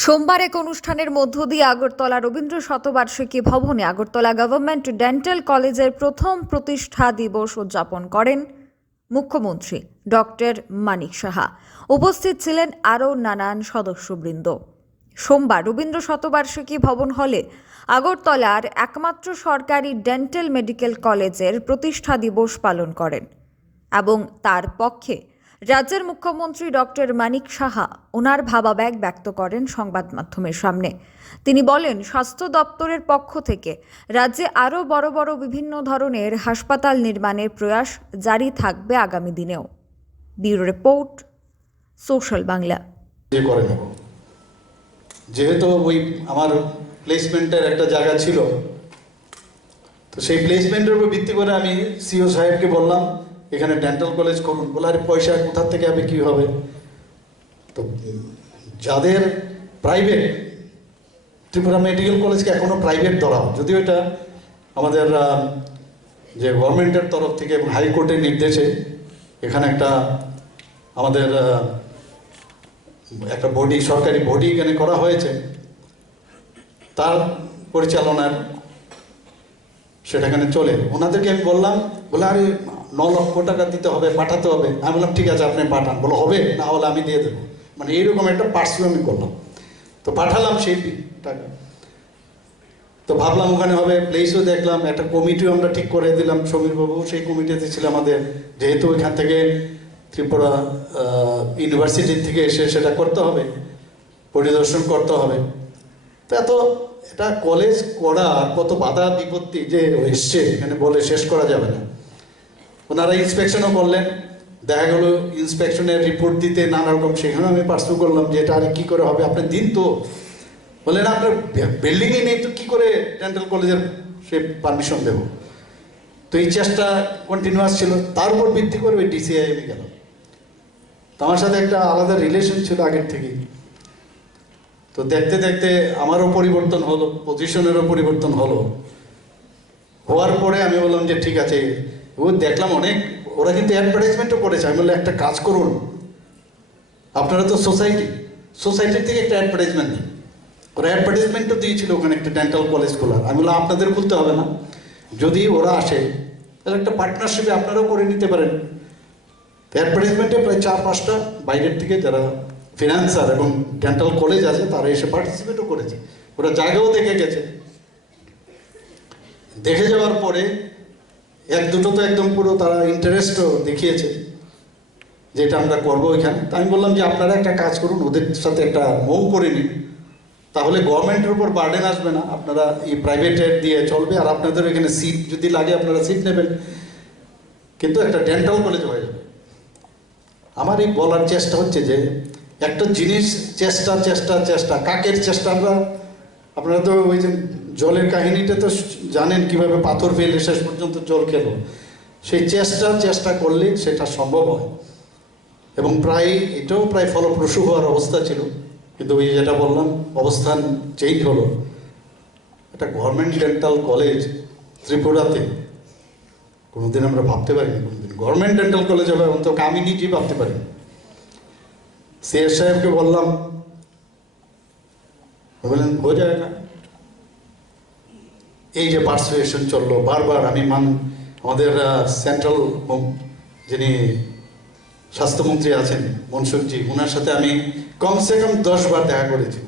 সোমবার এক অনুষ্ঠানের মধ্য দিয়ে আগরতলা রবীন্দ্র শতবার্ষিকী ভবনে আগরতলা গভর্নমেন্ট ডেন্টাল কলেজের প্রথম প্রতিষ্ঠা দিবস উদযাপন করেন মুখ্যমন্ত্রী ডক্টর মানিক সাহা। উপস্থিত ছিলেন আরও নানান সদস্যবৃন্দ। সোমবার রবীন্দ্র শতবার্ষিকী ভবন হলে আগরতলার একমাত্র সরকারি ডেন্টাল মেডিকেল কলেজের প্রতিষ্ঠা দিবস পালন করেন এবং তার পক্ষে রাজ্যের মুখ্যমন্ত্রী ডক্টর মানিক সাহা ওনার ভাবাবেগ ব্যক্ত করেন সংবাদ মাধ্যমের সামনে। তিনি বলেন, স্বাস্থ্য দপ্তরের পক্ষ থেকে রাজ্যে আরও বড় বড় বিভিন্ন ধরনের হাসপাতাল নির্মাণের প্রয়াস জারি থাকবে আগামী দিনেও। Bureau report, social Bangla. যেহেতু ওই আমার প্লেসমেন্টের একটা জায়গা ছিল, তো সেই প্লেসমেন্টের উপর ভিত্তি করে আমি সিও সাহেবকে বললাম এখানে ডেন্টাল কলেজ করুন আরে পয়সা কোথার থেকে হবে, কী হবে? তো যাদের প্রাইভেট ত্রিপুরা মেডিকেল কলেজকে এখনও প্রাইভেট ধরা যদিও এটা আমাদের যে গভর্নমেন্টের তরফ থেকে হাইকোর্টের নির্দেশে এখানে একটা আমাদের একটা বডি সরকারি বডি এখানে করা হয়েছে। তার পরিচালনার সেটা এখানে চলে। ওনাদেরকে আমি বললাম, বলে আরে ন লক্ষ টাকা দিতে হবে, পাঠাতে হবে। আমি বললাম, ঠিক আছে, আপনি পাঠান। বলো হবে? না, হলে আমি দিয়ে দেবো। মানে এইরকম একটা পার্সিউ আমি করলাম। তো পাঠালাম সেই টাকা। তো ভাবলাম, ওখানে হবে প্লেসও দেখলাম, একটা কমিটিও আমরা ঠিক করে দিলাম সমীরবাবু সেই কমিটিতে ছিল আমাদের। যেহেতু এখান থেকে ত্রিপুরা ইউনিভার্সিটি থেকে এসে সেটা করতে হবে, পরিদর্শন করতে হবে। তো এত, এটা কলেজ করা কত বাধা বিপত্তি যে এসছে, এখানে বলে শেষ করা যাবে না। ওনারা ইন্সপেকশনও করলেন। দেখা গেল ইন্সপেকশনের রিপোর্ট দিতে নানা রকম, সেখানেও আমি পার্সু করলাম যে এটা আর কি করে হবে আপনি দিন তো। বললেন, আপনার বিল্ডিংই নেই তো কি করে ডেন্টাল কলেজের সে পারমিশন দেব? তো এই চেষ্টা কন্টিনিউয়াস ছিল, তার উপর ভিত্তি করে ওই ডিসিআই আমি গেল তো আমার সাথে একটা আলাদা রিলেশন ছিল আগের থেকেই। তো দেখতে দেখতে আমারও পরিবর্তন হলো পজিশনেরও পরিবর্তন হলো। হওয়ার পরে আমি বললাম যে ঠিক আছে ও দেখলাম অনেক, ওরা কিন্তু অ্যাডভার্টাইজমেন্টও করেছে। আমি বললাম, একটা কাজ করুন। আপনারা তো সোসাইটি সোসাইটির থেকে একটা অ্যাডভার্টাইজমেন্ট দিন ওরা অ্যাডভার্টাইজমেন্টও দিয়েছিল ওখানে একটা ডেন্টাল কলেজ খোলার। আমি বললাম, আপনাদের বলতে হবে না। যদি ওরা আসে, তাহলে একটা পার্টনারশিপে আপনারাও করে নিতে পারেন। অ্যাডভার্টাইজমেন্টে প্রায় চার, পাঁচটা বাইরের থেকে যারা ফিনান্সার এবং ডেন্টাল কলেজ আছে, তারা এসে পার্টিসিপেটও করেছে। ওরা জায়গাও দেখে গেছে। দেখে যাওয়ার পরে এক দুটো তো একদম পুরো তারা ইন্টারেস্টও দেখিয়েছে যেটা আমরা করব এখানে। তা আমি বললাম যে আপনারা একটা কাজ করুন, ওদের সাথে একটা মৌ করে নিন। তাহলে গভর্নমেন্টের উপর বার্ডেন আসবে না, আপনারা এই প্রাইভেট প্রাইভেটের দিয়ে চলবে, আর আপনাদের এখানে সিট যদি লাগে আপনারা সিট নেবেন। কিন্তু একটা ডেন্টাল কলেজ হয়ে যাবে। আমার এই বলার চেষ্টা হচ্ছে যে, একটা জিনিস চেষ্টা চেষ্টা চেষ্টা, কাকের চেষ্টা আমরা আপনারা তো ওই যে জলের কাহিনীটা তো জানেন কীভাবে পাথর ফেলে শেষ পর্যন্ত জল খেলো। সেই চেষ্টা চেষ্টা করলে সেটা সম্ভব হয়। এবং প্রায় এটাও প্রায় ফলপ্রসূ হওয়ার অবস্থা ছিল। কিন্তু ওই যেটা বললাম, অবস্থান চেঞ্জ হলো। একটা গভর্নমেন্ট ডেন্টাল কলেজ ত্রিপুরাতে। কোনোদিন আমরা ভাবতে পারিনি, কোনোদিন। গভর্নমেন্ট ডেন্টাল কলেজ হবে অন্তত আমি নিজেই ভাবতে পারি। সিএস সাহেবকে বললাম, বললেন হয়ে যায় না এই যে পার্সুয়েশন চলল, বারবার আমি মান, আমাদের সেন্ট্রাল যিনি স্বাস্থ্যমন্ত্রী আছেন, মনসুখজি ওনার সাথে আমি কমসে কম দশবার দেখা করেছি।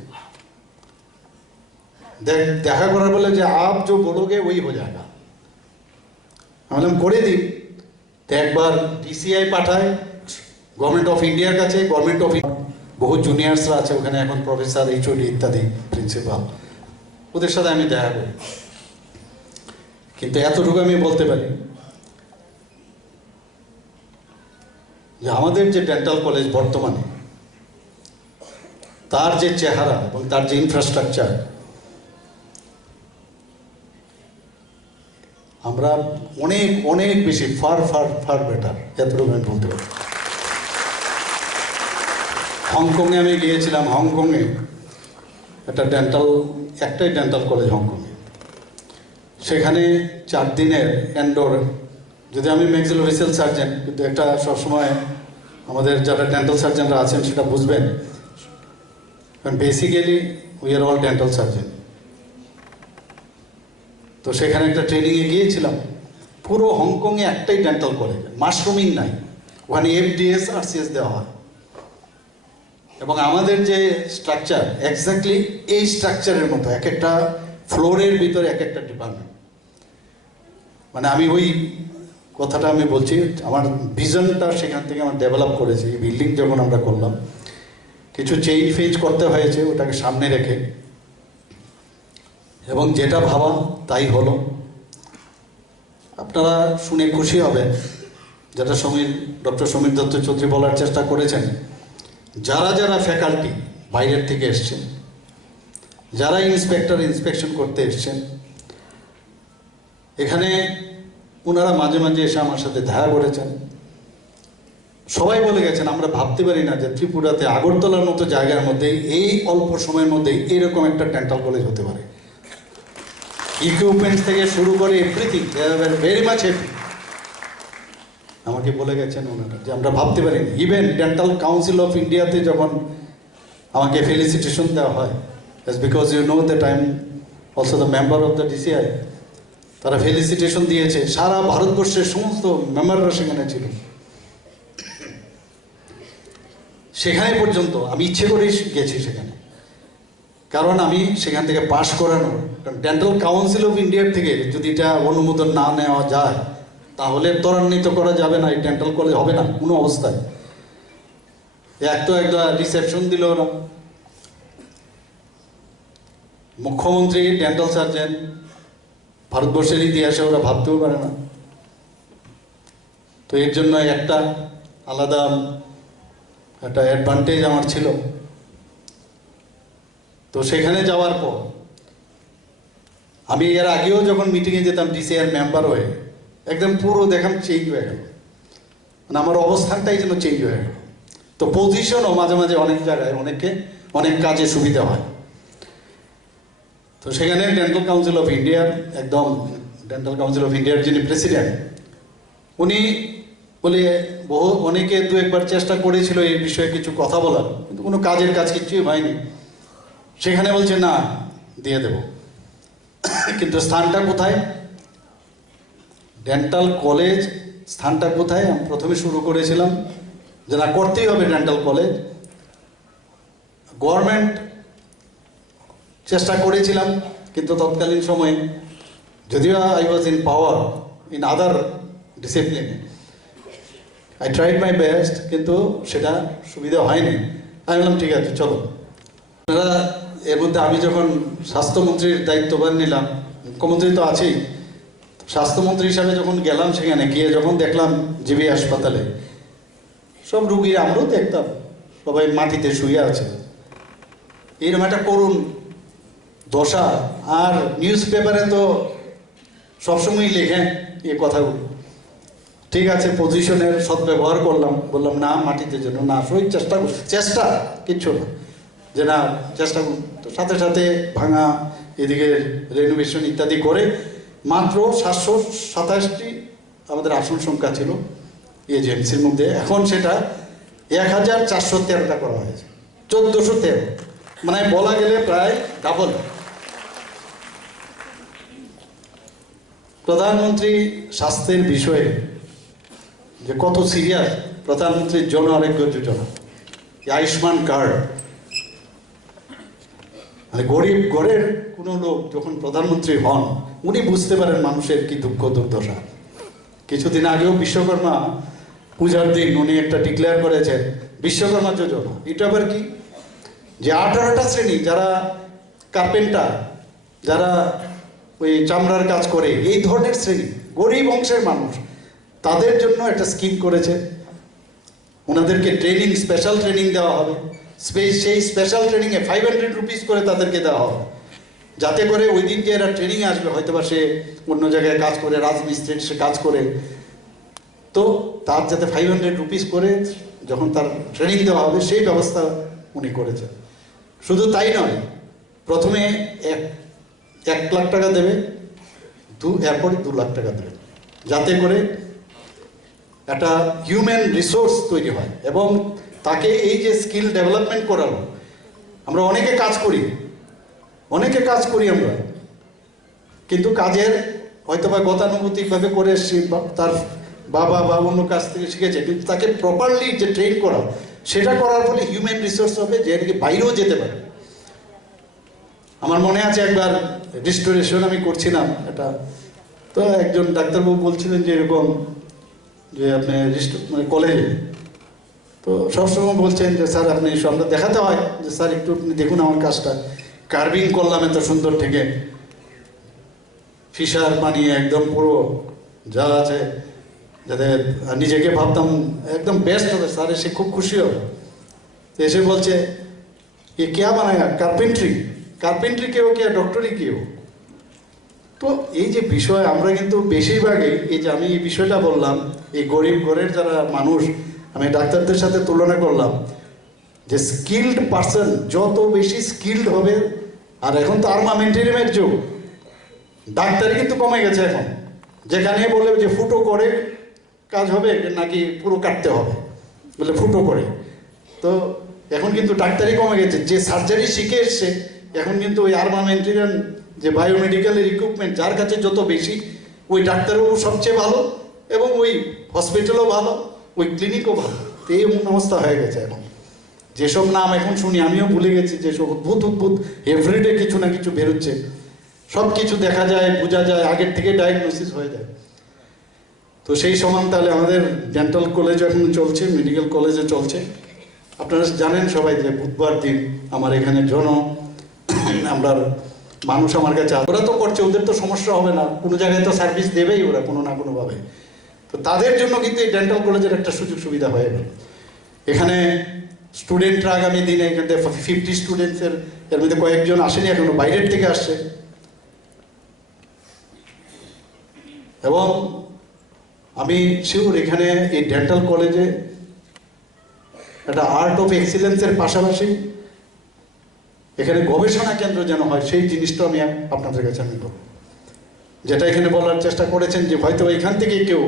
দেখা করার বলে যে, আপ যে বলোগে, ওই হো যায়গা আমি করে দিন। তো একবার ডিসিআই পাঠায় গভর্নমেন্ট অফ ইন্ডিয়ার কাছে গভর্নমেন্ট অফ বহু জুনিয়র্সরা আছে ওখানে, এখন প্রফেসর এইচওডি ইত্যাদি প্রিন্সিপাল ওদের সাথে আমি দেখা করি। কিন্তু এতটুকু আমি বলতে পারি যে আমাদের যে ডেন্টাল কলেজ বর্তমানে, তার যে চেহারা এবং তার যে ইনফ্রাস্ট্রাকচার আমরা অনেক অনেক বেশি ফার ফার ফার বেটার এতটুকু আমি বলতে পারি। হংকংয়ে আমি গিয়েছিলাম, হংকংয়ে একটা ডেন্টাল একটাই ডেন্টাল কলেজ হংকংয়ে। সেখানে চার দিনের এন্ডোর। যদি আমি মেক্সিল ম্যাক্সিলোফেসিয়াল সার্জন, কিন্তু একটা সবসময় আমাদের যারা ডেন্টাল সার্জনরা আছেন সেটা বুঝবেন। কারণ basically we are all dental surgeon তো সেখানে একটা ট্রেনিংয়ে গিয়েছিলাম। পুরো হংকংয়ে একটাই ডেন্টাল কলেজ মাশরুমিং নাই। ওখানে এফডিএস আর সিএস দেওয়া হয়। এবং আমাদের যে স্ট্রাকচার এক্স্যাক্টলি এই স্ট্রাকচারের মতো, এক একটা ফ্লোরের ভিতরে এক একটা ডিপার্টমেন্ট মানে আমি ওই কথাটা আমি বলছি, আমার ভিজনটা সেখান থেকে আমার ডেভেলপ করেছি এই বিল্ডিং যখন আমরা করলাম, কিছু চেঞ্জ ফেঞ্জ করতে হয়েছে, ওটাকে সামনে রেখে। এবং যেটা ভাবা তাই হলো, আপনারা শুনে খুশি হবেন, যেটা সমীর, ডক্টর সমীর দত্ত চৌধুরী বলার চেষ্টা করেছেন, যারা যারা ফ্যাকাল্টি বাইরের থেকে এসছেন যারা ইন্সপেক্টর ইন্সপেকশন করতে এসছেন, এখানে ওনারা মাঝে মাঝে এসে আমার সাথে দেখা করেছেন। সবাই বলে গেছেন, আমরা ভাবতে পারি না যে ত্রিপুরাতে আগরতলার মতো জায়গার মধ্যে এই অল্প সময়ের মধ্যে এরকম একটা ডেন্টাল কলেজ হতে পারে। ইকুইপমেন্ট থেকে শুরু করে এভরিথিং ভেরি মাচ আমাকে বলে গেছেন ওনারা যে আমরা ভাবতে পারিনি। ইভেন ডেন্টাল কাউন্সিল অফ ইন্ডিয়াতে যখন আমাকে ফেলিসিটেশন দেওয়া হয় because you know that I am also the member of the DCI তারা ফেলিসিটেশন দিয়েছে। সারা ভারতবর্ষের সমস্ত মেম্বাররা সেখানে ছিল। সেখানে পর্যন্ত আমি ইচ্ছে করেই গেছি সেখানে। কারণ আমি সেখান থেকে পাশ করানো। কারণ ডেন্টাল কাউন্সিল অফ ইন্ডিয়ার থেকে যদি এটা অনুমোদন না নেওয়া যায়, তাহলে ত্বরান্বিত করা যাবে না, এই ডেন্টাল কলেজ হবে না, কোনো অবস্থায়। এক তো একটা রিসেপশন দিল ওরা। মুখ্যমন্ত্রী ডেন্টাল সার্জন, ভারতবর্ষের ইতিহাসে ওরা ভাবতেও পারে না। তো এর জন্য একটা আলাদা, একটা অ্যাডভান্টেজ আমার ছিল। তো সেখানে যাওয়ার পর, আমি এর আগেও যখন মিটিংয়ে যেতাম ডিসিআর মেম্বার হয়ে, একদম পুরো দেখাম চেঞ্জ হয়ে গেল। মানে আমার অবস্থানটাই যেন চেঞ্জ হয়ে গেল। তো পজিশনও মাঝে মাঝে অনেক জায়গায় অনেকে, অনেক কাজে সুবিধা হয়। তো সেখানে ডেন্টাল কাউন্সিল অফ ইন্ডিয়ার একদম ডেন্টাল কাউন্সিল অফ ইন্ডিয়ার যিনি প্রেসিডেন্ট উনি বলে, বহু, অনেকে দু একবার চেষ্টা করেছিল এই বিষয়ে কিছু কথা বলার, কিন্তু কোনো কাজের কাজ কিছুই হয়নি। সেখানে বলছে, না, দিয়ে দেব। কিন্তু স্থানটা কোথায়? ডেন্টাল কলেজ স্থানটা কোথায়? আমি প্রথমে শুরু করেছিলাম যে না, করতেই হবে ডেন্টাল কলেজ গভর্নমেন্ট চেষ্টা করেছিলাম, কিন্তু তৎকালীন সময়ে যদিও I was in power in other discipline I tried my best কিন্তু সেটা সুবিধা হয়নি। আমি বললাম, ঠিক আছে, চলো। আপনারা এর মধ্যে আমি যখন স্বাস্থ্যমন্ত্রীর দায়িত্বভার নিলাম, মুখ্যমন্ত্রী তো আছেই, স্বাস্থ্যমন্ত্রী হিসাবে যখন গেলাম সেখানে, গিয়ে যখন দেখলাম জিবি হাসপাতালে, সব রুগীর আমরাও দেখতাম, সবাই মাটিতে শুয়ে আছে। এরকম একটা করুণ দশা আর নিউজ পেপারে তো সবসময় লেখেন এ কথাগুলো। ঠিক আছে পজিশনের সদ্ব্যবহার করলাম, বললাম, না, মাটিতে যেন না শরীর চেষ্টা চেষ্টা, কিচ্ছু না। যে না, চেষ্টা তো সাথে সাথে ভাঙা, এদিকে রেনোভেশন ইত্যাদি করে মাত্র সাতশো সাতাশটি আমাদের আসন সংখ্যা ছিল এজেন্সির মধ্যে। এখন সেটা এক হাজার চারশো তেরোটা করা হয়েছে, চোদ্দোশো তেরো। মানে বলা গেলে প্রায় ডাবল প্রধানমন্ত্রী স্বাস্থ্যের বিষয়ে যে কত সিরিয়াস প্রধানমন্ত্রীর জন আরোগ্য যোজনা আয়ুষ্মান কার্ড? মানে গরিব গড়ের কোনো লোক যখন প্রধানমন্ত্রী হন, উনি বুঝতে পারেন মানুষের কি দুঃখ দুর্দশা। কিছুদিন আগেও বিশ্বকর্মা পূজার দিন উনি একটা ডিক্লেয়ার করেছেন, বিশ্বকর্মা যোজনা। এটা আবার কি? যে আঠারোটা শ্রেণি, যারা কার্পেন্টার যারা ওই চামড়ার কাজ করে। এই ধরনের শ্রেণি, গরিব অংশের মানুষ, তাদের জন্য একটা স্কিম করেছে। ওনাদেরকে ট্রেনিং স্পেশাল ট্রেনিং দেওয়া হবে। সেই স্পেশাল ট্রেনিংয়ে ফাইভ হান্ড্রেড রুপিস করে তাদেরকে দেওয়া হবে। যাতে করে ওই দিনকে এরা ট্রেনিং আসবে হয়তো বা সে অন্য জায়গায় কাজ করে, রাজমিস্ত্রির সে কাজ করে। তো তার যাতে ফাইভ হান্ড্রেড রুপিস করে যখন তার ট্রেনিং দেওয়া হবে, সেই ব্যবস্থা উনি করেছেন। শুধু তাই নয়, প্রথমে এক এক লাখ টাকা দেবে, দু, এরপরে দু লাখ টাকা দেবে। যাতে করে একটা হিউম্যান রিসোর্স তৈরি হয় এবং তাকে এই যে স্কিল ডেভেলপমেন্ট করালো আমরা অনেকে কাজ করি, অনেকে কাজ করি আমরা। কিন্তু কাজের হয়তো বা গতানুগতিকভাবে করে এসছি তার বাবা বা অন্য কাছ থেকে শিখেছে, কিন্তু তাকে প্রপারলি যে ট্রেন করা, সেটা করার ফলে হিউম্যান রিসোর্স হবে, যে নাকি বাইরেও যেতে পারে। আমার মনে আছে একবার রেস্টুরেশন আমি করছিলাম এটা। তো একজন ডাক্তারবাবু বলছিলেন যে এরকম যে আপনি মানে কলেজে তো সবসময় বলছেন যে, স্যার, আপনি সবটা দেখাতে হয় যে, স্যার, একটু আপনি দেখুন আমার কাজটা। কার্ভিং করলাম এত সুন্দর থেকে। ফিশার বানিয়ে একদম পুরো যা আছে। যাতে নিজেকে ভাবতাম একদম বেস্ট হবে স্যার এসে খুব খুশি হবে এসে বলছে, এ কে বানায় কার্পেন্ট্রি কার্পেন্ট্রি কেউ কে ডক্টরি কেউ তো এই যে বিষয়, আমরা কিন্তু বেশিরভাগই, এই যে আমি এই বিষয়টা বললাম, এই গরিব ঘরের যারা মানুষ, আমি ডাক্তারদের সাথে তুলনা করলাম, যে স্কিল্ড পার্সন যত বেশি স্কিল্ড হবে, আর এখন তো আর্মামেন্টেরিয়ামের যুগ, ডাক্তারি কিন্তু কমে গেছে এখন। যেখানে বলে যে ফুটো করে, কাজ হবে, নাকি পুরো কাটতে হবে, বলে ফুটো করে। তো এখন কিন্তু ডাক্তারি কমে গেছে, যে সার্জারি শিখে এসছে এখন কিন্তু ওই আর্মামেন্টেরিয়ান যে বায়োমেডিক্যালের ইকুইপমেন্ট যার কাছে যত বেশি, ওই ডাক্তারবাবু সবচেয়ে ভালো এবং ওই হসপিটালও ভালো, ওই ক্লিনিকও ভালো। তো এই অবস্থা হয়ে গেছে এখন। যেসব নাম এখন শুনি, আমিও ভুলে গেছি, যেসব অদ্ভুত অদ্ভুত এভরিডে কিছু না কিছু বেরোচ্ছে, সব কিছু দেখা যায়, বোঝা যায়, আগের থেকে ডায়াগনোসিস হয়ে যায়। তো সেই সমান তাহলে আমাদের ডেন্টাল কলেজ এখন চলছে মেডিকেল কলেজে চলছে। আপনারা জানেন সবাই যে বুধবার দিন আমার এখানে জন আমরা মানুষ আমার কাছে। ওরা তো করছে, ওদের তো সমস্যা হবে না। কোনো জায়গায় তো সার্ভিস দেবেই ওরা, কোনো না কোনোভাবে। তো তাদের জন্য কিন্তু এই ডেন্টাল কলেজের একটা সুযোগ সুবিধা হয়ে গেল। এখানে স্টুডেন্টরা আগামী দিনে এখান থেকে ফিফটি স্টুডেন্টসের এর মধ্যে কয়েকজন আসেনি, এখনও বাইরের থেকে আসছে। এবং আমি শিওর এখানে এই ডেন্টাল কলেজে একটা আর্ট অফ এক্সিলেন্সের পাশাপাশি এখানে গবেষণা কেন্দ্র যেন হয়, সেই জিনিসটা আমি আপনাদের কাছে আমি বলব যেটা এখানে বলার চেষ্টা করেছেন যে হয়তো এখান থেকে কেউ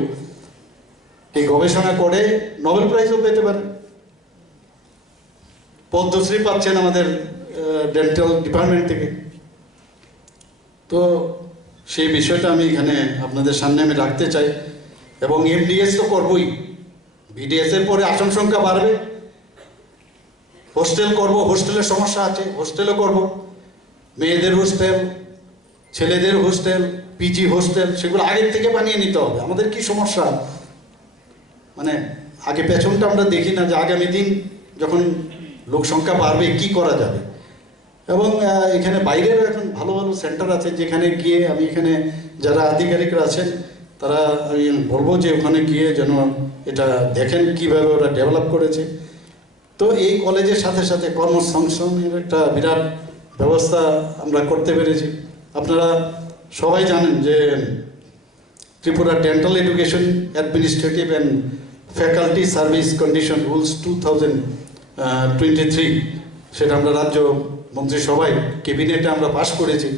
এই গবেষণা করে নোবেল প্রাইজও পেতে পারে। পদ্মশ্রী পাচ্ছেন আমাদের ডেন্টাল ডিপার্টমেন্ট থেকে। তো সেই বিষয়টা আমি এখানে আপনাদের সামনে আমি রাখতে চাই। এবং এমডিএস তো করবই। বিডিএস এর পরে আসন সংখ্যা বাড়বে। হোস্টেল করব হোস্টেলের সমস্যা আছে, হোস্টেলও করব। মেয়েদের হোস্টেল, ছেলেদের হোস্টেল, পিজি হোস্টেল, সেগুলো আগের থেকে বানিয়ে নিতে হবে। আমাদের কি সমস্যা? মানে আগে পেছনটা আমরা দেখি না যে আগামী দিন যখন লোক সংখ্যা বাড়বে, কি করা যাবে? এবং এখানে বাইরেরও এখন ভালো ভালো সেন্টার আছে, যেখানে গিয়ে আমি এখানে যারা আধিকারিকরা আছেন, তারা, আমি বলব যে ওখানে গিয়ে যেন এটা দেখেন কীভাবে ওরা ডেভেলপ করেছে। তো এই কলেজের সাথে সাথে কর্মসংস্থানের একটা বিরাট ব্যবস্থা আমরা করতে পেরেছি। আপনারা সবাই জানেন যে Tripura dental education, administrative and faculty service condition rules two thousand twenty three সেটা আমরা রাজ্য মন্ত্রিসভায় ক্যাবিনেটে আমরা পাশ করেছি।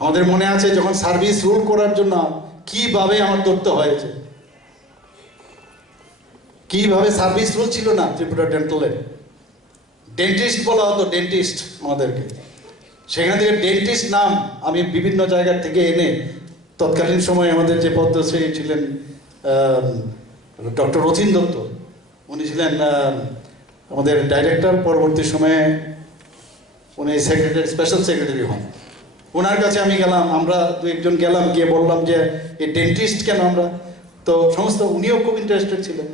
আমাদের মনে আছে যখন সার্ভিস রুল করার জন্য কীভাবে আমার ধরতে হয়েছে। কীভাবে সার্ভিস রুল ছিল না ত্রিপুরা ডেন্টালে? ডেন্টিস্ট বলা হতো ডেন্টিস্ট আমাদেরকে। সেখান থেকে ডেন্টিস্ট নাম আমি বিভিন্ন জায়গা থেকে এনে তৎকালীন সময় আমাদের যে পদ্মশ্রী ছিলেন ডক্টর রথিন দত্ত, উনি ছিলেন আমাদের ডাইরেক্টর পরবর্তী সময়ে উনি সেক্রেটারি স্পেশাল সেক্রেটারি হন। ওনার কাছে আমি গেলাম, আমরা দু একজন গেলাম, গিয়ে বললাম যে এই ডেন্টিস্ট কেন আমরা? তো সমস্ত উনিও খুব ইন্টারেস্টেড ছিলেন।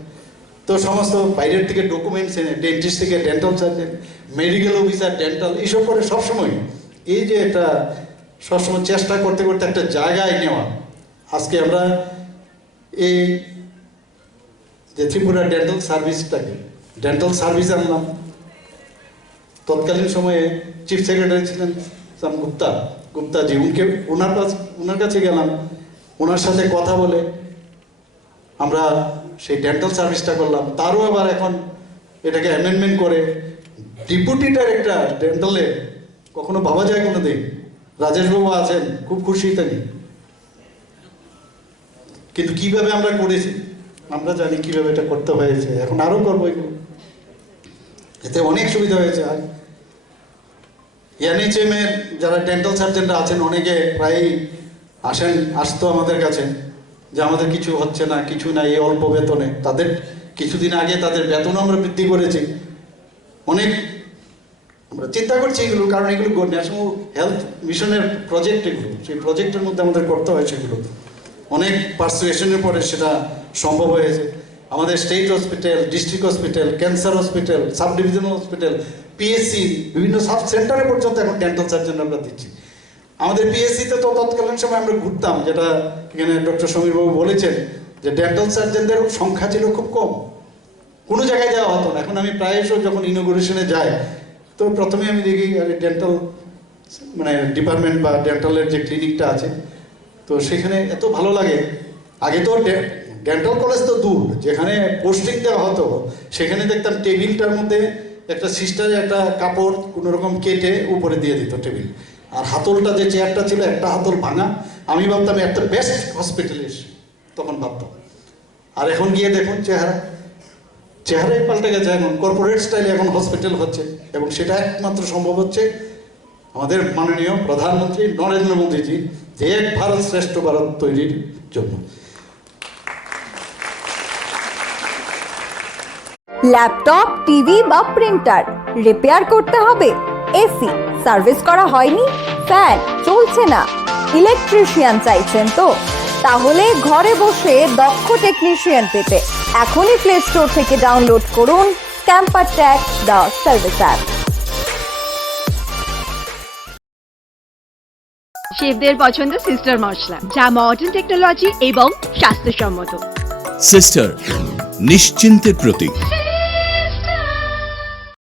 তো সমস্ত বাইরের থেকে ডকুমেন্টস এনে ডেন্টিস্ট থেকে dental surgeon medical officer dental এইসব করে সবসময়। এই যে একটা সবসময় চেষ্টা করতে করতে একটা জায়গায় নেওয়া। আজকে আমরা এই যে ত্রিপুরা ডেন্টাল সার্ভিসটাকে ডেন্টাল সার্ভিস আনলাম তৎকালীন সময়ে চিফ সেক্রেটারি ছিলেন সাম গুপ্তা। গুপ্তাজি, উনকে ওনার কাছে ওনার কাছে গেলাম। ওনার সাথে কথা বলে আমরা সেই ডেন্টাল সার্ভিসটা করলাম। তারও আবার এখন এটাকে অ্যামেন্ডমেন্ট করে ডিপুটি ডাইরেক্টর ডেন্টালে কখনো ভাবা যায় কোনো দিন রাজেশবাবু আছেন, খুব খুশি তিনি। কিন্তু কীভাবে আমরা করেছি? আমরা জানি কীভাবে এটা করতে হয়েছে। এখন আরও করব এগুলো। এতে অনেক সুবিধা হয়েছে। আর এনএচএম এর যারা ডেন্টাল সার্জনরা আছেন, অনেকে প্রায়ই আসেন, আসতো আমাদের কাছে। যে আমাদের কিছু হচ্ছে না, কিছু না এই অল্প বেতনে। তাদের কিছুদিন আগে তাদের বেতন আমরা বৃদ্ধি করেছি। অনেক আমরা চিন্তা করছি এগুলো, কারণ এগুলো ন্যাশনাল হেলথ মিশনের প্রজেক্ট এগুলো। সেই প্রজেক্টের মধ্যে আমাদের করতে হয় সেগুলো অনেক পার্সুয়েশনের পরে সেটা সম্ভব হয়েছে। আমাদের state hospital district hospital cancer hospital sub divisional hospital PSC বিভিন্ন সাব সেন্টারে পর্যন্ত এখন ডেন্টাল সার্জন আমরা দিচ্ছি। আমাদের পিএসসিতে তো তৎকালীন সময় আমরা ঘুরতাম, যেটা এখানে ডক্টর সমীরবাবু বলেছেন যে ডেন্টাল সার্জনদের সংখ্যা ছিল খুব কম। কোনো জায়গায় যাওয়া হতো না। এখন আমি প্রায়শ যখন ইনোগ্রেশনে যাই, তো প্রথমে আমি দেখি ডেন্টাল মানে ডিপার্টমেন্ট বা ডেন্টালের যে ক্লিনিকটা আছে, তো সেখানে এত ভালো লাগে। আগে তো ডেন্টাল কলেজ তো দূর, যেখানে পোস্টিং দেওয়া হতো, সেখানে দেখতাম টেবিলটার মধ্যে একটা সিস্টারে একটা কাপড় কোনো রকম কেটে উপরে দিয়ে দিত টেবিল। আর হাতলটা যে চেয়ারটা ছিল, একটা হাতল ভাঙা। আমি ভাবতাম একটা বেস্ট হসপিটালে এসে। তখন ভাবতাম। আর এখন গিয়ে দেখুন চেহারা। চেহারাই পাল্টে গেছে এখন। কর্পোরেট স্টাইলে এখন হসপিটাল হচ্ছে। এবং সেটা একমাত্র সম্ভব হচ্ছে আমাদের মাননীয় প্রধানমন্ত্রী নরেন্দ্র মোদীজি, যে এক ভারত শ্রেষ্ঠ ভারত তৈরির জন্য। ল্যাপটপ টিভি বা প্রিন্টার রিপেয়ার করতে হবে। এসি সার্ভিস করা হয়নি ফ্যান চলছে না ইলেকট্রিশিয়ান চাইছেন তো। তাহলে ঘরে বসে দক্ষ টেকনিশিয়ান পেতে এখনই প্লে স্টোর থেকে ডাউনলোড করুন camper tag the service app শেফদের পছন্দ সিস্টার মশলা যা মডার্ন টেকনোলজি এবং স্বাস্থ্যসম্মত। সিস্টার নিশ্চিন্তের প্রতীক।